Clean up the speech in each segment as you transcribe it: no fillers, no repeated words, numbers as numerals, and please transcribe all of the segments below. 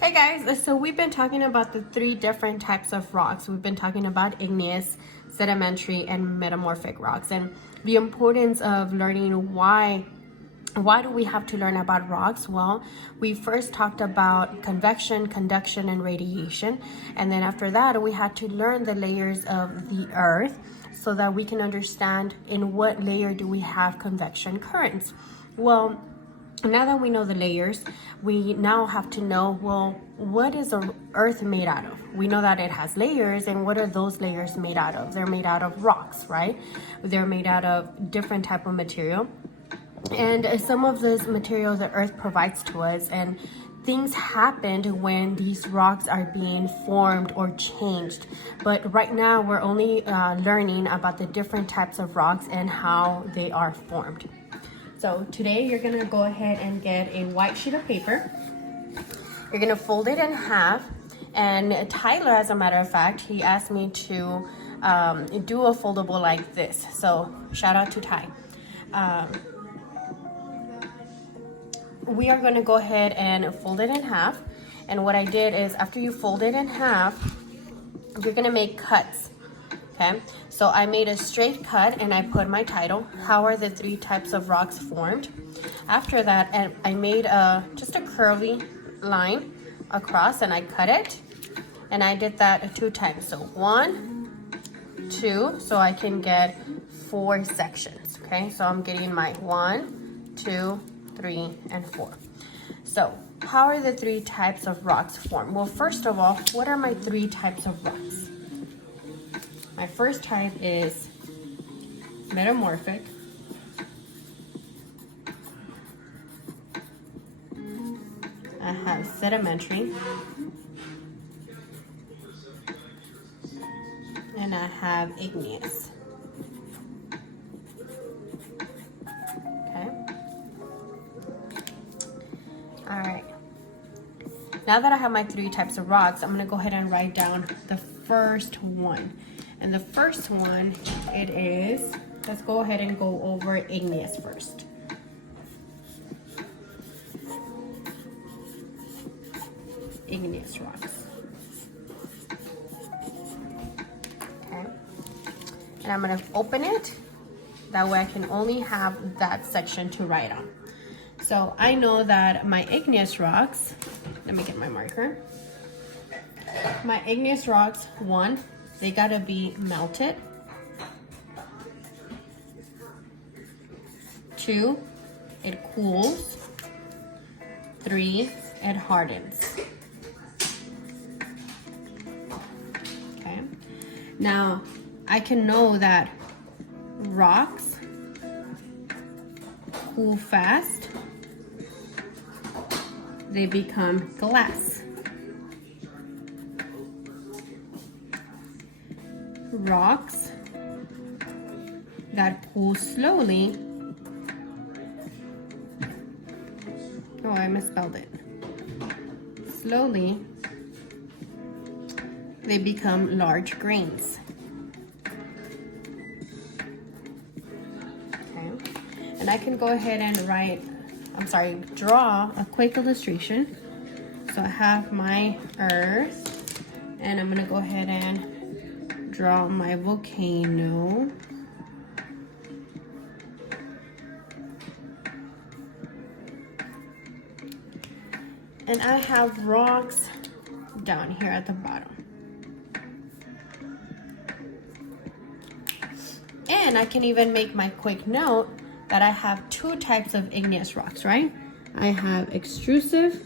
Hey guys, so we've been talking about the three different types of rocks. We've been talking about igneous, sedimentary, and metamorphic rocks, and the importance of learning why do we have to learn about rocks? Well, we first talked about convection, conduction, and radiation, and then after that we had to learn the layers of the earth so that we can understand in what layer do we have convection currents. Well, now that we know the layers, we now have to know, well, what is the earth made out of? We know that it has layers, and what are those layers made out of? They're made out of rocks, right? They're made out of different type of material. And some of this material the earth provides to us, and things happened when these rocks are being formed or changed. But right now we're only learning about the different types of rocks and how they are formed. So today you're gonna go ahead and get a white sheet of paper. You're gonna fold it in half, and Tyler, as a matter of fact, he asked me to do a foldable like this. So shout out to Ty. We are gonna go ahead and fold it in half. And what I did is, after you fold it in half, you're gonna make cuts. Okay, so I made a straight cut and I put my title, how are the three types of rocks formed? After that, and I made just a curvy line across, and I cut it, and I did that 2 times. So 1, 2, so I can get 4 sections. Okay, so I'm getting my 1, 2, 3, and 4. So how are the 3 types of rocks formed? Well, first of all, what are my 3 types of rocks? My first type is metamorphic. I have sedimentary. And I have igneous. Okay. All right. Now that I have my 3 types of rocks, I'm going to go ahead and write down the first one. And the first one, it is, let's go ahead and go over igneous first. Igneous rocks. Okay. And I'm gonna open it. That way I can only have that section to write on. So I know that my igneous rocks, let me get my marker. My igneous rocks, 1, they gotta be melted. 2, it cools. 3, it hardens. Okay. Now, I can know that rocks cool fast. They become glass. Rocks that cool slowly, oh, I misspelled it. Slowly, they become large grains. Okay, and I can go ahead and draw a quick illustration. So I have my earth, and I'm gonna go ahead and draw my volcano. And I have rocks down here at the bottom. And I can even make my quick note that I have 2 types of igneous rocks, right? I have extrusive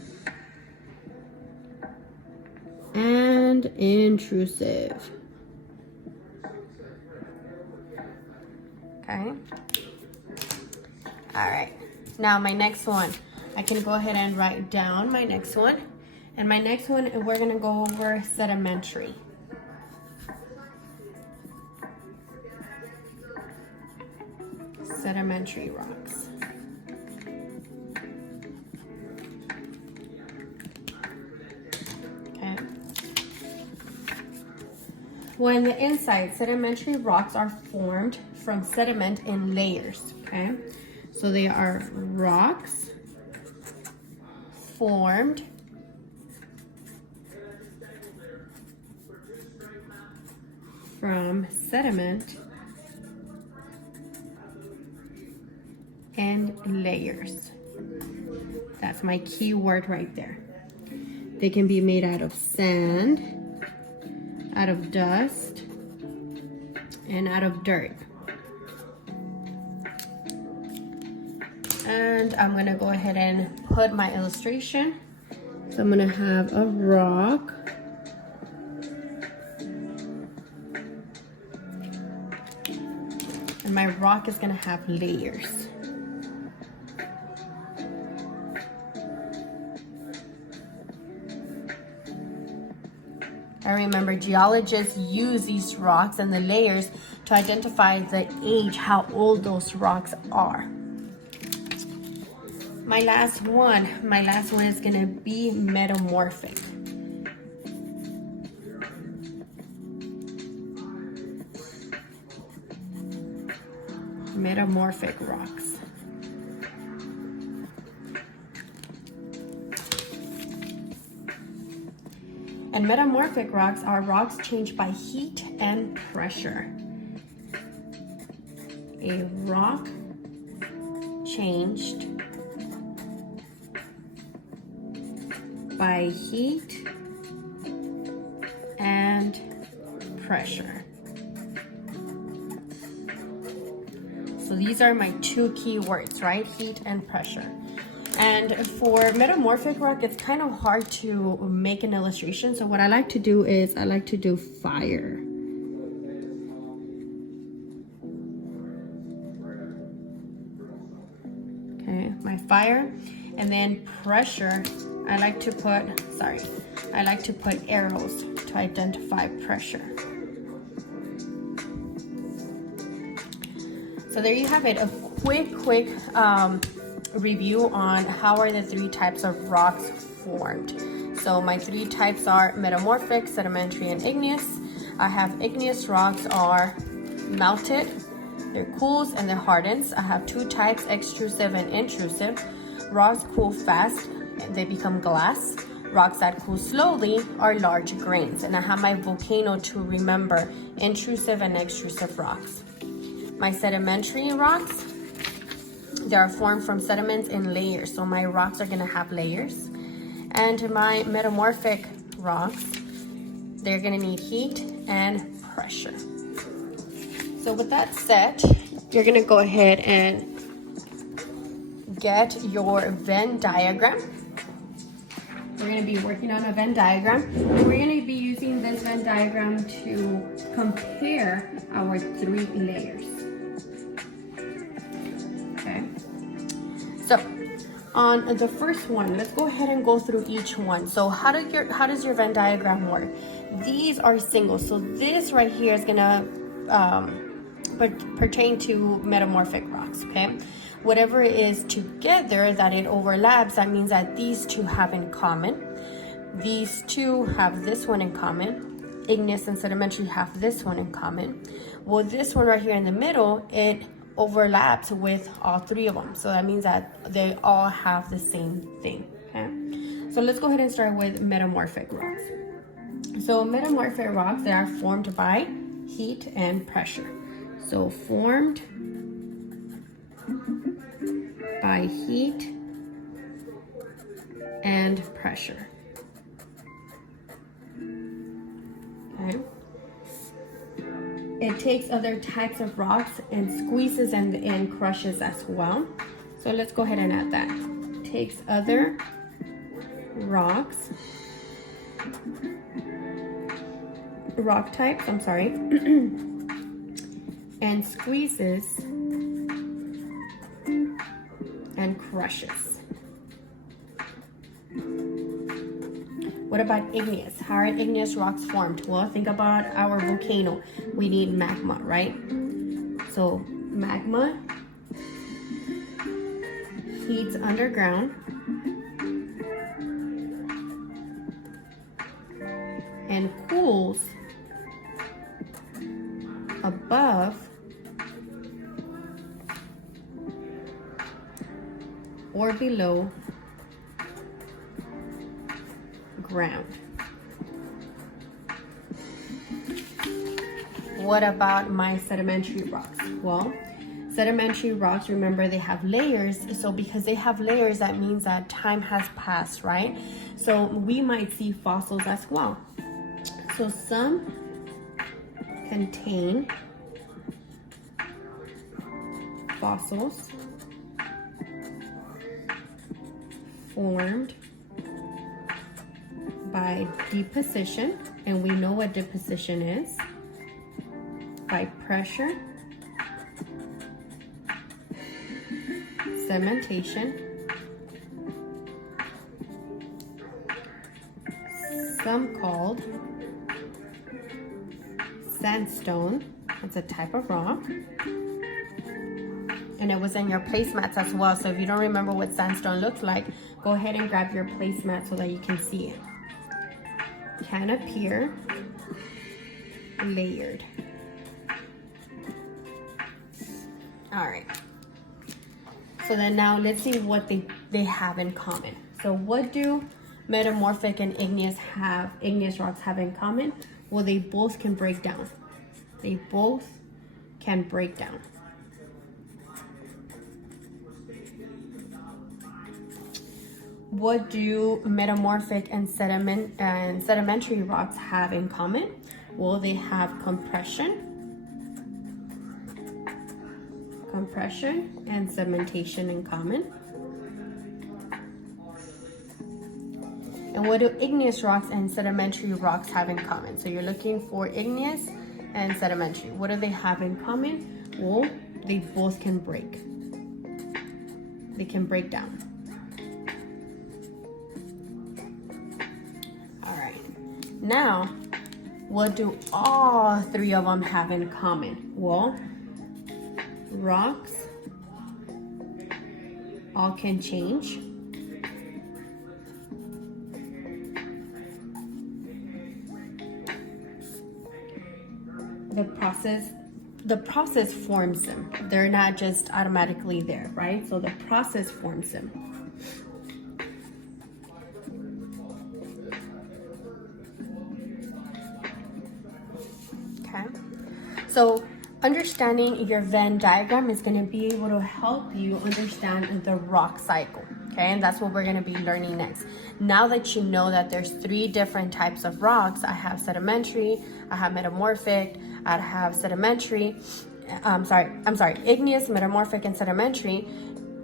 and intrusive. Okay. All right. Now my next one, I can go ahead and write down my next one. And my next one, we're gonna go over sedimentary. Sedimentary rocks. Okay. Well, in the inside, sedimentary rocks are formed from sediment in layers, okay? So they are rocks formed from sediment and layers. That's my key word right there. They can be made out of sand, out of dust, and out of dirt. And I'm gonna go ahead and put my illustration. So I'm gonna have a rock. And my rock is gonna have layers. I remember geologists use these rocks and the layers to identify the age, how old those rocks are. My last one is gonna be metamorphic. Metamorphic rocks. And metamorphic rocks are rocks changed by heat and pressure. A rock changed by heat and pressure. So these are my two key words, right? Heat and pressure. And for metamorphic rock, it's kind of hard to make an illustration. So what I like to do is I like to do fire. Okay, my fire. And then pressure, I like to put arrows to identify pressure. So there you have it, a quick review on how are the three types of rocks formed. So my three types are metamorphic, sedimentary, and igneous. I have igneous rocks are melted, they're cools, and they're hardens. I have two types, extrusive and intrusive. Rocks cool fast and they become glass. Rocks that cool slowly are large grains. And I have my volcano to remember intrusive and extrusive rocks. My sedimentary rocks, they are formed from sediments in layers. So my rocks are gonna have layers. And my metamorphic rocks, they're gonna need heat and pressure. So with that said, you're gonna go ahead and get your Venn diagram. We're gonna be working on a Venn diagram. And we're gonna be using this Venn diagram to compare our three layers. Okay. So on the first one, let's go ahead and go through each one. So how does your Venn diagram work? These are singles. So this right here is gonna pertain to metamorphic rocks, okay? Whatever is together that it overlaps, that means that these two have in common. These two have this one in common. Igneous and sedimentary have this one in common. Well, this one right here in the middle, it overlaps with all three of them. So that means that they all have the same thing, okay? So let's go ahead and start with metamorphic rocks. So metamorphic rocks, they are formed by heat and pressure. So formed by heat and pressure. Okay. It takes other types of rocks and squeezes and crushes as well. So let's go ahead and add that. It takes other rocks, rock types, and squeezes and crushes. What about igneous? How are igneous rocks formed? Well, think about our volcano. We need magma, right? So magma heats underground and cools above or below ground. what about my sedimentary rocks? Well, sedimentary rocks, remember, they have layers. So because they have layers, that means that time has passed, right? So we might see fossils as well. So some contain fossils formed by deposition, and we know what deposition is, by pressure, cementation, some called sandstone. It's a type of rock, and it was in your placemats as well. So if you don't remember what sandstone looks like, go ahead and grab your placemat so that you can see it. Can appear layered. All right. So then now let's see what they have in common. So what do metamorphic and igneous rocks have in common? Well, they both can break down. They both can break down. What do metamorphic and sedimentary rocks have in common? Well, they have compression and cementation in common. And what do igneous rocks and sedimentary rocks have in common? So you're looking for igneous and sedimentary. What do they have in common? Well, they both can break. They can break down. All right. Now, what do all three of them have in common? Well, rocks all can change. The process forms them. They're not just automatically there, right? So the process forms them. Okay. So understanding your Venn diagram is going to be able to help you understand the rock cycle. Okay, and that's what we're going to be learning next. Now that you know that there's three different types of rocks, I have sedimentary, I have metamorphic, I have sedimentary, igneous, metamorphic, and sedimentary.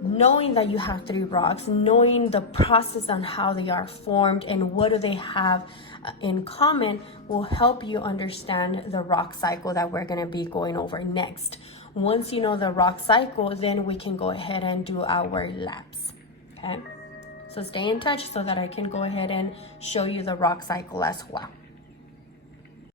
Knowing that you have three rocks, knowing the process on how they are formed and what do they have in common will help you understand the rock cycle that we're going to be going over next. Once you know the rock cycle, then we can go ahead and do our labs. Okay, so stay in touch so that I can go ahead and show you the rock cycle as well.